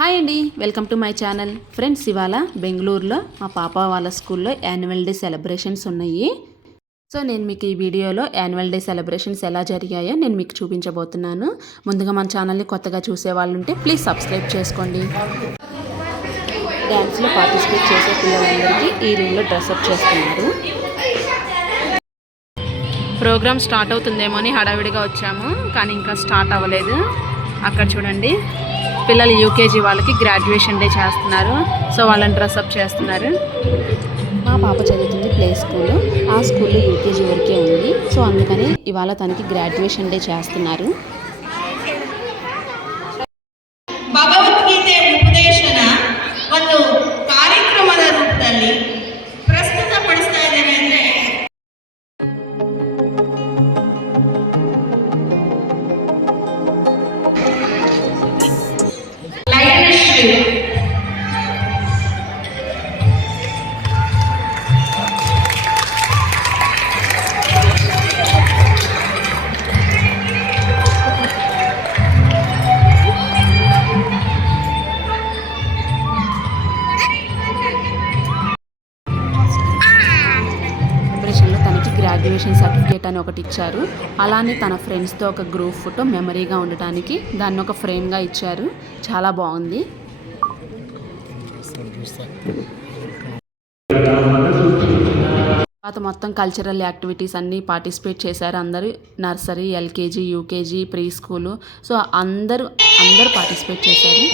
హాయ్ అండి, welcome to my channel. Friends, ఇవాళ బెంగళూరులో మా పాప వాళ్ళ స్కూల్లో యాన్యువల్ డే సెలబ్రేషన్స్ ఉన్నాయి. సో నేను మీకు ఈ వీడియోలో యాన్యువల్ డే సెలబ్రేషన్స్ ఎలా జరిగాయో నేను మీకు చూపించబోతున్నాను. ముందుగా మన ఛానల్ని కొత్తగా చూసే వాళ్ళు ఉంటే ప్లీజ్ సబ్స్క్రైబ్ చేసుకోండి. డ్యాన్స్లో పార్టిసిపేట్ చేసే పిల్లలందరికీ ఈ రూమ్లో డ్రెస్అప్ చేస్తున్నారు. ప్రోగ్రామ్ స్టార్ట్ అవుతుందేమో అని హడావిడిగా వచ్చాము, కానీ ఇంకా స్టార్ట్ అవ్వలేదు. అక్కడ చూడండి, పిల్లలు యూకేజీ వాళ్ళకి గ్రాడ్యుయేషన్ డే చేస్తున్నారు. సో వాళ్ళని డ్రెస్అప్ చేస్తున్నారు. మా పాప చదువుతుంది ప్లే స్కూల్. ఆ స్కూల్లో యూకేజీ వరకే ఉంది. సో అందుకని ఇవాళ తనకి గ్రాడ్యుయేషన్ డే చేస్తున్నారు. ಭಗವದ್ಗೀತೆ ಉಪದೇಶನ ಒಂದು ಕಾರ್ಯಕ್ರಮದ ರೂಪದಲ್ಲಿ ಪ್ರಸ್ತುತಪಡಿಸ್ತಾ ಇದ್ದಾರೆ. ಅಂದ್ರೆ తనకి గ్రాడ్యుయేషన్ సర్టిఫికేట్ అని ఒకటి ఇచ్చారు. అలానే తన ఫ్రెండ్స్తో ఒక గ్రూప్ ఫోటో మెమరీగా ఉండటానికి దాన్ని ఒక ఫ్రేమ్గా ఇచ్చారు. చాలా బాగుంది. తర్వాత మొత్తం కల్చరల్ యాక్టివిటీస్ అన్నీ పార్టిసిపేట్ చేశారు అందరూ. Nursery, LKG, UKG, pre school. So అందరూ పార్టిసిపేట్ చేశారు.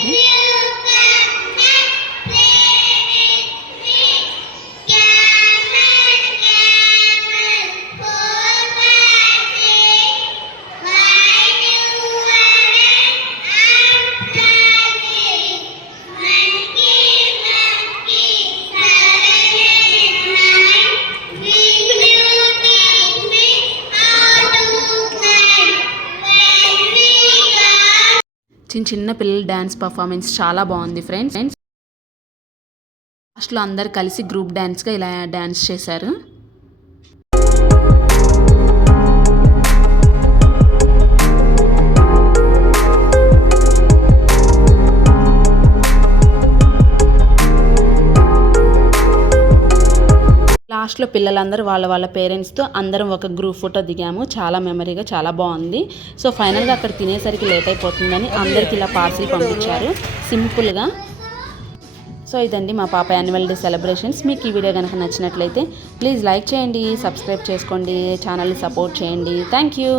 చిన్న పిల్లల డ్యాన్స్ పర్ఫార్మెన్స్ చాలా బాగుంది ఫ్రెండ్స్. లాస్ట్లో అందరు కలిసి గ్రూప్ డ్యాన్స్గా ఇలా డ్యాన్స్ చేశారు. లాస్ట్లో పిల్లలందరూ వాళ్ళ పేరెంట్స్తో అందరం ఒక గ్రూప్ ఫోటో దిగాము. చాలా మెమరీగా చాలా బాగుంది. సో ఫైనల్గా అక్కడ తినేసరికి లేట్ అయిపోతుందని అందరికి ఇలా పార్సిల్ పంపించారు సింపుల్గా. సో ఇదండి మా పాప యాన్యువల్ డే సెలబ్రేషన్స్. మీకు ఈ వీడియో కనుక నచ్చినట్లయితే ప్లీజ్ లైక్ చేయండి, సబ్స్క్రైబ్ చేసుకోండి, ఛానల్ని సపోర్ట్ చేయండి. Thank you.